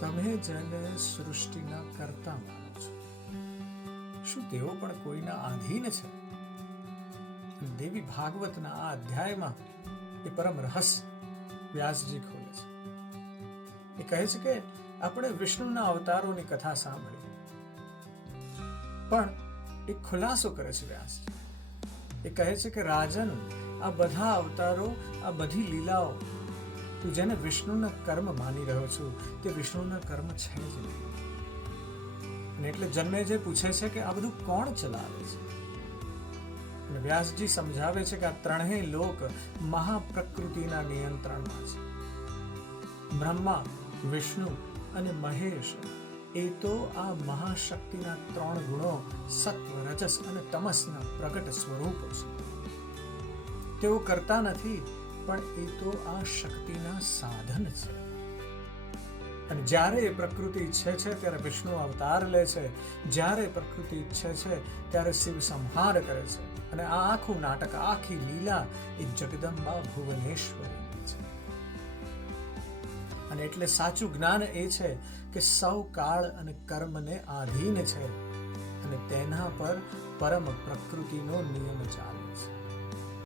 તમે જેને સૃષ્ટિના કરતા માનો છો. શું તેઓ પણ કોઈના આધીન છે? દેવી ભાગવતના આ અધ્યાયમાં એ પરમ રહસ્ય વ્યાસજી ખોલે છે. એ કહે છે કે આપણે વિષ્ણુના અવતારોની કથા સાંભળી. પણ એ ખુલાસો કરે છે વ્યાસજી. એ કહે છે કે, રાજન, આ બધા અવતારો, આ બધી લીલાઓ તું જેને વિષ્ણુના કર્મ માની રહ્યો છું, તે વિષ્ણુના કર્મ છે જ નહીં. એટલે જન્મે જે પૂછે છે કે આ બધું કોણ ચલાવે છે? અને વ્યાસજી સમજાવે છે કે આ ત્રણેય લોક મહાપ્રકૃતિના નિયંત્રણમાં છે. બ્રહ્મા, વિષ્ણુ અને મહેશ, એ તો આ મહાશક્તિના ત્રણ ગુણો સત્વ, રજસ અને તમસના પ્રગટ સ્વરૂપો છે. તેઓ કરતા નથી પણ એ તો આ શક્તિના સાધન છે. અને જ્યારે એ પ્રકૃતિ ઈચ્છે છે, ત્યારે વિષ્ણુ અવતાર લે છે. જ્યારે પ્રકૃતિ ઈચ્છે છે, ત્યારે શિવ સંહાર કરે છે. અને આ આખું નાટક, આખી લીલા એ જગદંબા ભુવનેશ્વરી છે. અને એટલે સાચું જ્ઞાન એ છે કે સૌ કાળ અને કર્મને આધીન છે અને તેના પર પરમ પ્રકૃતિનો નિયમ ચાલે છે.